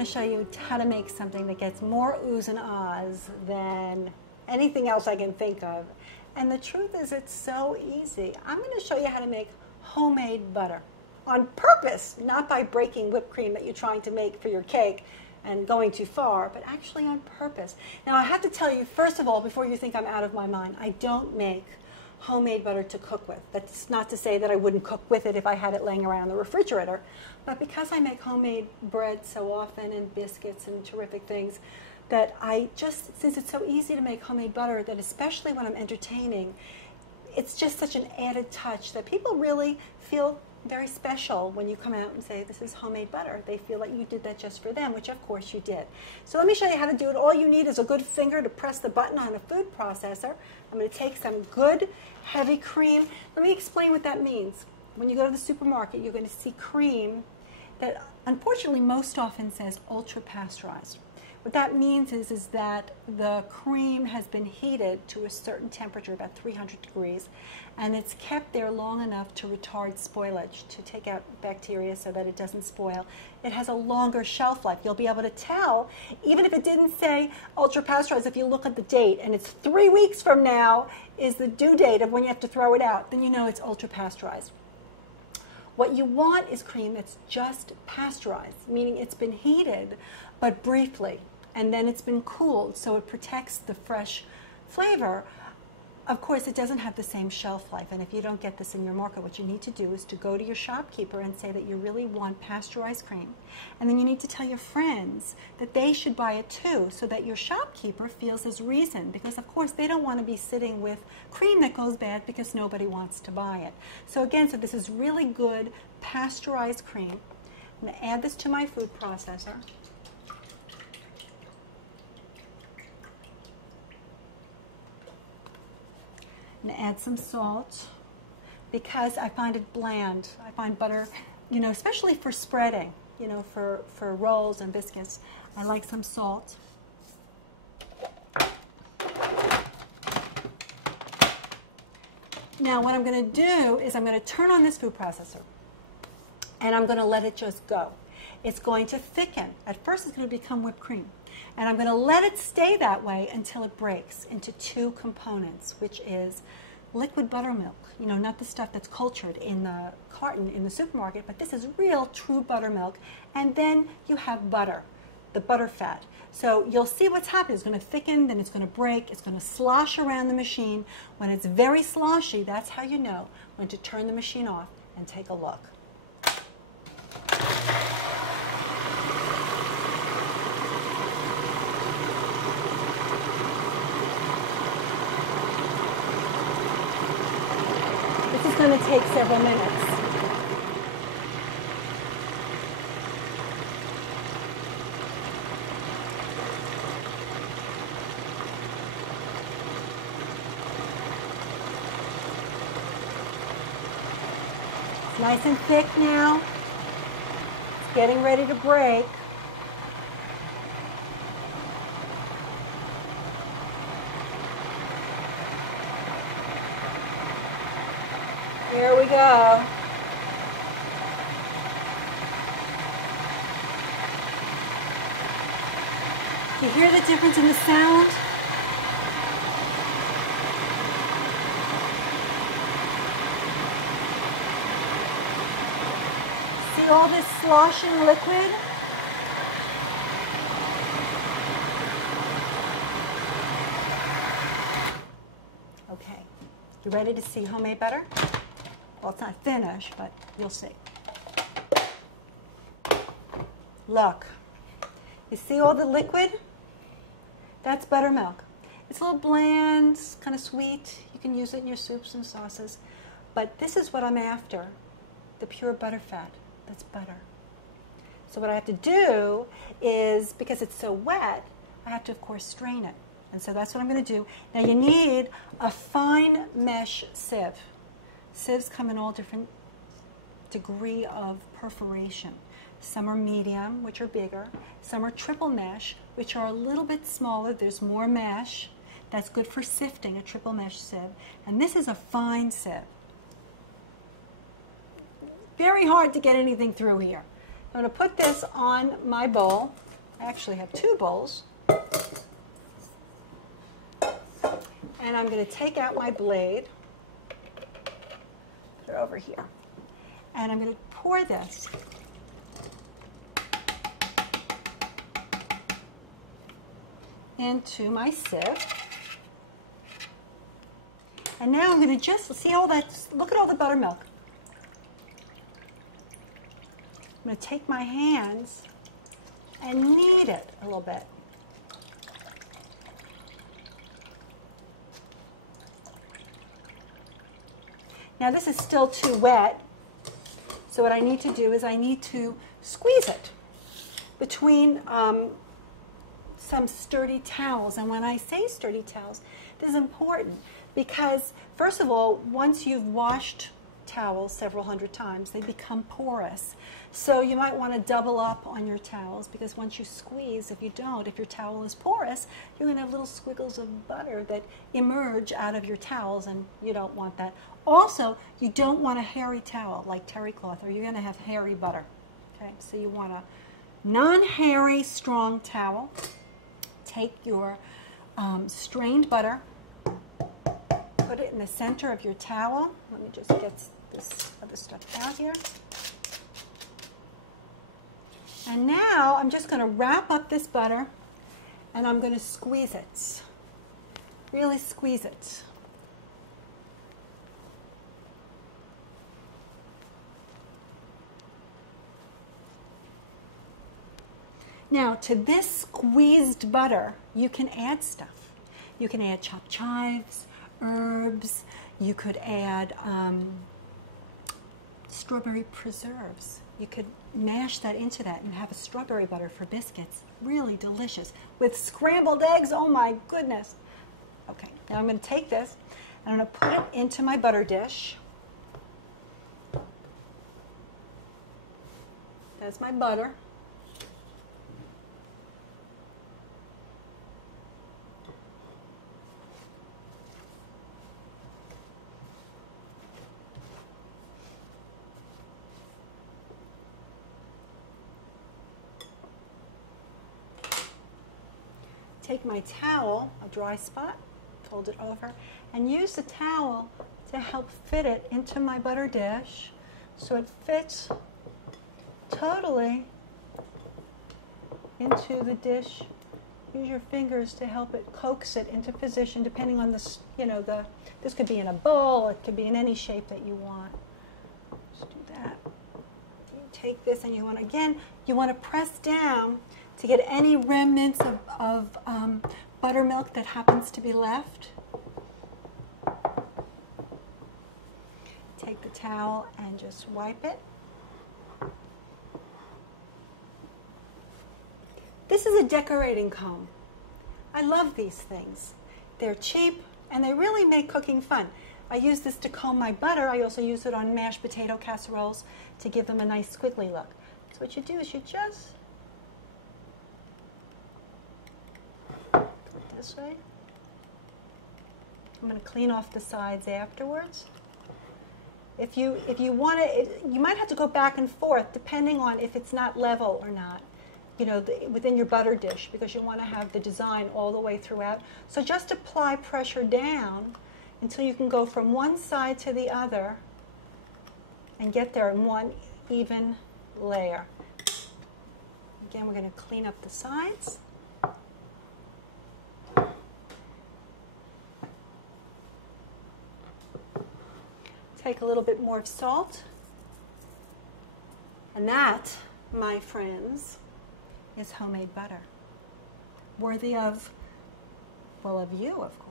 going to show you how to make something that gets more oohs and ahs than anything else I can think of. And the truth is, it's so easy. I'm going to show you how to make homemade butter on purpose, not by breaking whipped cream that you're trying to make for your cake and going too far, but actually on purpose. Now, I have to tell you, first of all, before you think I'm out of my mind, I don't make homemade butter to cook with. That's not to say that I wouldn't cook with it if I had it laying around in the refrigerator, but because I make homemade bread so often and biscuits and terrific things, that I just, since it's so easy to make homemade butter, that especially when I'm entertaining, it's just such an added touch that people really feel very special when you come out and say, this is homemade butter. They feel like you did that just for them, which of course you did. So let me show you how to do it. All you need is a good finger to press the button on a food processor. I'm going to take some good, heavy cream. Let me explain what that means. When you go to the supermarket, you're going to see cream that unfortunately most often says ultra pasteurized. What that means is that the cream has been heated to a certain temperature, about 300 degrees, and it's kept there long enough to retard spoilage, to take out bacteria so that it doesn't spoil. It has a longer shelf life. You'll be able to tell, even if it didn't say ultra pasteurized, if you look at the date and it's 3 weeks from now is the due date of when you have to throw it out, then you know it's ultra pasteurized. What you want is cream that's just pasteurized, meaning it's been heated, but briefly, and then it's been cooled, so it protects the fresh flavor. Of course, it doesn't have the same shelf life, and if you don't get this in your market, what you need to do is to go to your shopkeeper and say that you really want pasteurized cream, and then you need to tell your friends that they should buy it too, so that your shopkeeper feels there's reason, because of course they don't want to be sitting with cream that goes bad because nobody wants to buy it. So again, so this is really good pasteurized cream. I'm going to add this to my food processor. I'm going to add some salt because I find it bland. I find butter, especially for spreading, for rolls and biscuits, I like some salt. Now what I'm going to do is I'm going to turn on this food processor and I'm going to let it just go. It's going to thicken. At first it's going to become whipped cream. And I'm going to let it stay that way until it breaks into two components, which is liquid buttermilk. Not the stuff that's cultured in the carton in the supermarket, but this is real, true buttermilk. And then you have butter, the butter fat. So you'll see what's happening. It's going to thicken, then it's going to break, it's going to slosh around the machine. When it's very sloshy, that's how you know when to turn the machine off and take a look. This is going to take several minutes. It's nice and thick now. It's getting ready to break. Here we go. Do you hear the difference in the sound? See all this sloshing liquid? Okay, you ready to see homemade butter? Well, it's not finished, but you'll see. Look. You see all the liquid? That's buttermilk. It's a little bland, kind of sweet. You can use it in your soups and sauces. But this is what I'm after, the pure butter fat. That's butter. So what I have to do is, because it's so wet, I have to, of course, strain it. And so that's what I'm going to do. Now you need a fine mesh sieve. Sieves come in all different degree of perforation. Some are medium, which are bigger. Some are triple mesh, which are a little bit smaller. There's more mesh. That's good for sifting, a triple mesh sieve. And this is a fine sieve. Very hard to get anything through here. I'm going to put this on my bowl. I actually have 2 bowls. And I'm going to take out my blade, put it over here, and I'm going to pour this into my sieve. And now I'm going to just see all that, look at all the buttermilk. I'm going to take my hands and knead it a little bit. Now this is still too wet, so what I need to do is I need to squeeze it between some sturdy towels. And when I say sturdy towels, this is important because, first of all, once you've washed towels several hundred times, they become porous. So you might want to double up on your towels because once you squeeze, if your towel is porous, you're going to have little squiggles of butter that emerge out of your towels, and you don't want that. Also, you don't want a hairy towel like terry cloth, or you're going to have hairy butter. Okay, so you want a non-hairy, strong towel. Take your strained butter, put it in the center of your towel. Let me just get this other stuff out here. And now I'm just going to wrap up this butter, and I'm going to squeeze it. Really squeeze it. Now, to this squeezed butter, you can add stuff. You can add chopped chives, herbs. You could add strawberry preserves. You could mash that into that and have a strawberry butter for biscuits. Really delicious. With scrambled eggs, oh my goodness. Okay, now I'm going to take this and I'm going to put it into my butter dish. That's my butter. Take my towel, a dry spot, fold it over, and use the towel to help fit it into my butter dish so it fits totally into the dish. Use your fingers to help it coax it into position, depending on this, this could be in a bowl, it could be in any shape that you want. Just do that. You take this and you want to press down to get any remnants of buttermilk that happens to be left. Take the towel and just wipe it. This is a decorating comb. I love these things. They're cheap and they really make cooking fun. I use this to comb my butter. I also use it on mashed potato casseroles to give them a nice squiggly look. So what you do is you just this way. I'm going to clean off the sides afterwards. If you want to, you might have to go back and forth depending on if it's not level or not, within your butter dish, because you want to have the design all the way throughout. So just apply pressure down until you can go from one side to the other and get there in one even layer. Again, we're going to clean up the sides. Take a little bit more of salt. And that, my friends, is homemade butter. Worthy of, well, of you, of course.